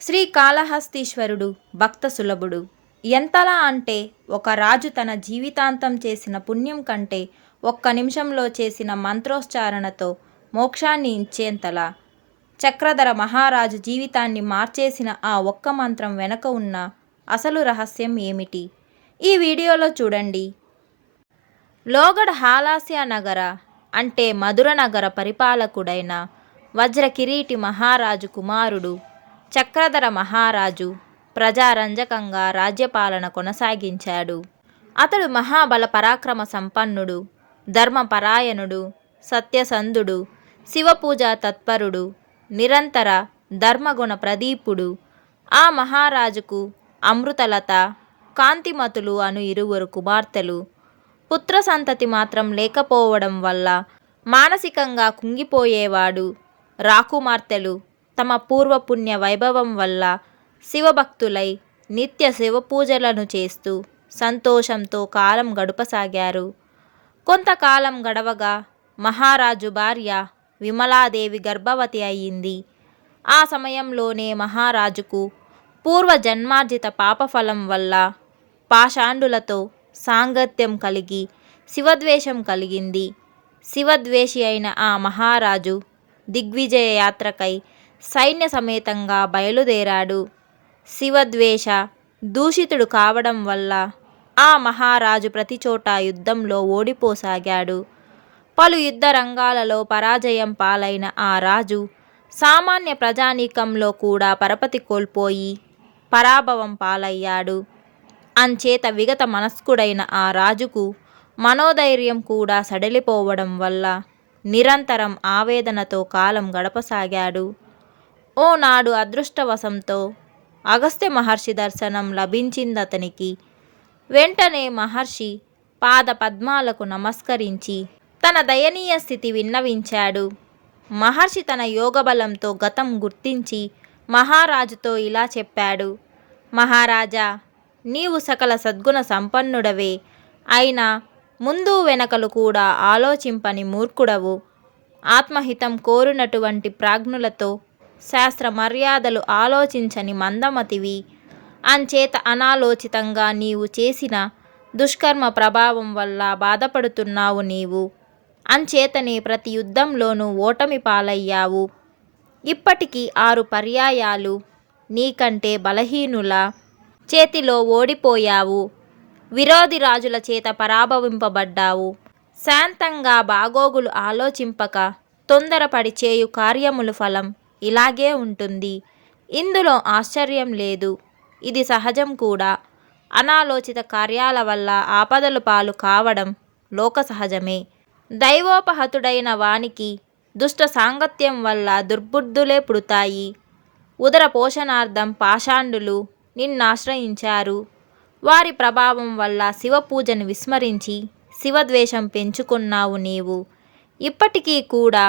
శ్రీకాళహస్తీశ్వరుడు భక్త సులభుడు. ఎంతలా అంటే ఒక రాజు తన జీవితాంతం చేసిన పుణ్యం కంటే ఒక్క నిమిషంలో చేసిన మంత్రోచ్చారణతో మోక్షాన్ని ఇచ్చేంతలా. చక్రధర మహారాజు జీవితాన్ని మార్చేసిన ఆ ఒక్క మంత్రం వెనక ఉన్న అసలు రహస్యం ఏమిటి? ఈ వీడియోలో చూడండి. లోగడ హాలాస్య నగర అంటే మధుర నగర పరిపాలకుడైన వజ్రకిరీటి మహారాజు కుమారుడు చక్రధర మహారాజు ప్రజారంజకంగా రాజ్యపాలన కొనసాగించాడు. అతడు మహాబల పరాక్రమ సంపన్నుడు, ధర్మపరాయణుడు, సత్యసంధుడు, శివపూజా తత్పరుడు, నిరంతర ధర్మగుణ ప్రదీపుడు. ఆ మహారాజుకు అమృతలత, కాంతిమతులు అను ఇరువురు కుమార్తెలు. పుత్ర సంతతి మాత్రం లేకపోవడం వల్ల మానసికంగా కుంగిపోయేవాడు. రాకుమార్తెలు తమ పూర్వపుణ్య వైభవం వల్ల శివభక్తులై నిత్య శివపూజలను చేస్తూ సంతోషంతో కాలం గడపసాగారు. కొంతకాలం గడవగా మహారాజు భార్య విమలాదేవి గర్భవతి అయ్యింది. ఆ సమయంలోనే మహారాజుకు పూర్వజన్మార్జిత పాపఫలం వల్ల పాషాండులతో సాంగత్యం కలిగి శివద్వేషం కలిగింది. శివద్వేషి అయిన ఆ మహారాజు దిగ్విజయ యాత్రకై సైన్య సమేతంగా బయలుదేరాడు. శివద్వేష దూషితుడు కావడం వల్ల ఆ మహారాజు ప్రతిచోట యుద్ధంలో ఓడిపోసాగాడు. పలు యుద్ధ రంగాలలో పరాజయం పాలైన ఆ రాజు సామాన్య ప్రజానీకంలో కూడా పరపతి కోల్పోయి పరాభవం పాలయ్యాడు. అంచేత విగత మనస్కుడైన ఆ రాజుకు మనోధైర్యం కూడా సడలిపోవడం వల్ల నిరంతరం ఆవేదనతో కాలం గడపసాగాడు. ఓనాడు అదృష్టవశంతో అగస్త్య మహర్షి దర్శనం లభించిందతనికి. వెంటనే మహర్షి పాద పద్మాలకు నమస్కరించి తన దయనీయ స్థితి విన్నవించాడు. మహర్షి తన యోగబలంతో గతం గుర్తించి మహారాజుతో ఇలా చెప్పాడు. మహారాజా, నీవు సకల సద్గుణ సంపన్నుడవే. అయినా ముందు వెనకలు కూడా ఆలోచింపని మూర్ఖుడవు. ఆత్మహితం కోరినటువంటి ప్రాజ్ఞులతో శాస్త్ర మర్యాదలు ఆలోచించని మందమతివి. అంచేత అనాలోచితంగా నీవు చేసిన దుష్కర్మ ప్రభావం వల్ల బాధపడుతున్నావు నీవు. అంచేతనే ప్రతి యుద్ధంలోనూ ఓటమి పాలయ్యావు. ఇప్పటికీ 6 పర్యాయాలు నీకంటే బలహీనుల చేతిలో ఓడిపోయావు. విరోధి రాజుల చేత పరాభవింపబడ్డావు. శాంతంగా బాగోగులు ఆలోచింపక తొందరపడి చేయు కార్యములు ఫలం ఇలాగే ఉంటుంది. ఇందులో ఆశ్చర్యం లేదు. ఇది సహజం కూడా. అనాలోచిత కార్యాల వల్ల ఆపదలు పాలు కావడం లోక సహజమే. దైవోపహతుడైన వానికి దుష్ట సాంగత్యం వల్ల దుర్బుద్ధులే పుడతాయి. ఉదర పోషణార్థం పాషాండులు నిన్నాశ్రయించారు. వారి ప్రభావం వల్ల శివపూజను విస్మరించి శివద్వేషం పెంచుకున్నావు నీవు. ఇప్పటికీ కూడా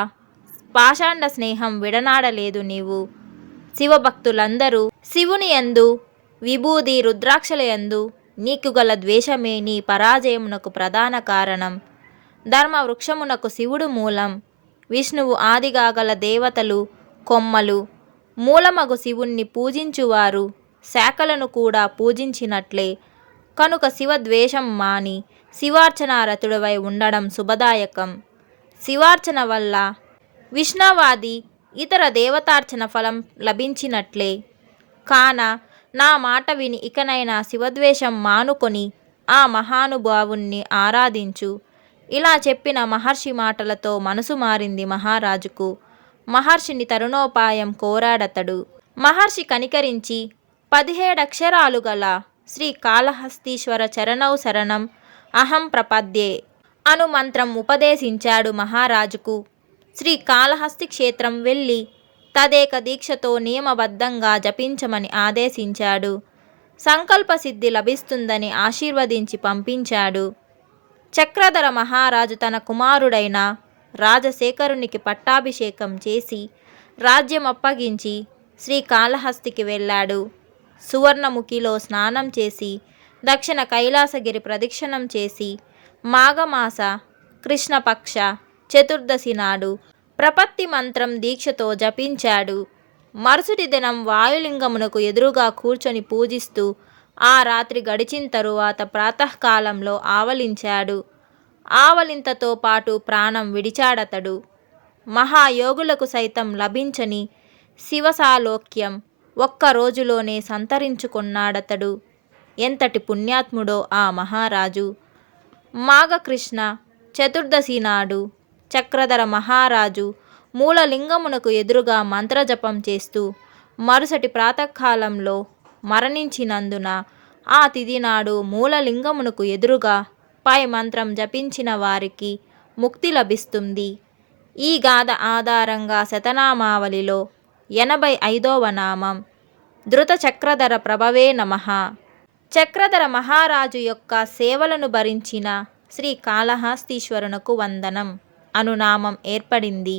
పాషాండ స్నేహం విడనాడలేదు నీవు. శివభక్తులందరూ శివుని యందు విభూది రుద్రాక్షల యందు నీకు గల ద్వేషమే నీ పరాజయమునకు ప్రధాన కారణం. ధర్మ వృక్షమునకు శివుడు మూలం. విష్ణువు ఆదిగా గల దేవతలు కొమ్మలు. మూలమగు శివుణ్ణి పూజించువారు శాఖలను కూడా పూజించినట్లే. కనుక శివద్వేషం మాని శివార్చనారతుడవై ఉండడం శుభదాయకం. శివార్చన వల్ల విష్ణువాది ఇతర దేవతార్చన ఫలం లభించినట్లే. కాన నా మాట విని ఇకనైనా శివద్వేషం మానుకొని ఆ మహానుభావుణ్ణి ఆరాధించు. ఇలా చెప్పిన మహర్షి మాటలతో మనసు మారింది మహారాజుకు. మహర్షిని తరుణోపాయం కోరాడతడు. మహర్షి కనికరించి 17 అక్షరాలు గల శ్రీకాళహస్తీశ్వర చరణౌ శరణం అహం ప్రపద్యే అను మంత్రం ఉపదేశించాడు మహారాజుకు. శ్రీకాళహస్తి క్షేత్రం వెళ్ళి తదేక దీక్షతో నియమబద్ధంగా జపించమని ఆదేశించాడు. సంకల్పసిద్ధి లభిస్తుందని ఆశీర్వదించి పంపించాడు. చక్రధర మహారాజు తన కుమారుడైన రాజశేఖరునికి పట్టాభిషేకం చేసి రాజ్యం అప్పగించి శ్రీకాళహస్తికి వెళ్ళాడు. సువర్ణముఖిలో స్నానం చేసి దక్షిణ కైలాసగిరి ప్రదక్షిణం చేసి మాఘమాస కృష్ణపక్ష చతుర్దశి నాడు ప్రపత్తి మంత్రం దీక్షతో జపించాడు. మరుసటి దినం వాయులింగమునకు ఎదురుగా కూర్చొని పూజిస్తూ ఆ రాత్రి గడిచిన తరువాత ప్రాతకాలంలో ఆవలించాడు. ఆవలింతతో పాటు ప్రాణం విడిచాడతడు. మహాయోగులకు సైతం లభించని శివసాలోక్యం ఒక్క రోజులోనే సంతరించుకున్నాడతడు. ఎంతటి పుణ్యాత్ముడో ఆ మహారాజు! మాఘకృష్ణ చతుర్దశి నాడు చక్రధర మహారాజు మూలలింగమునకు ఎదురుగా మంత్రజపం చేస్తూ మరుసటి ప్రాతకాలంలో మరణించినందున ఆ తిథి నాడు మూలలింగమునకు ఎదురుగా పై మంత్రం జపించిన వారికి ముక్తి లభిస్తుంది. ఈ గాథ ఆధారంగా శతనామావళిలో 85వ నామం ధృత చక్రధర ప్రభవే నమః. చక్రధర మహారాజు యొక్క సేవలను భరించిన శ్రీ కాళహస్తీశ్వరునకు వందనం అను నామం ఏర్పడింది.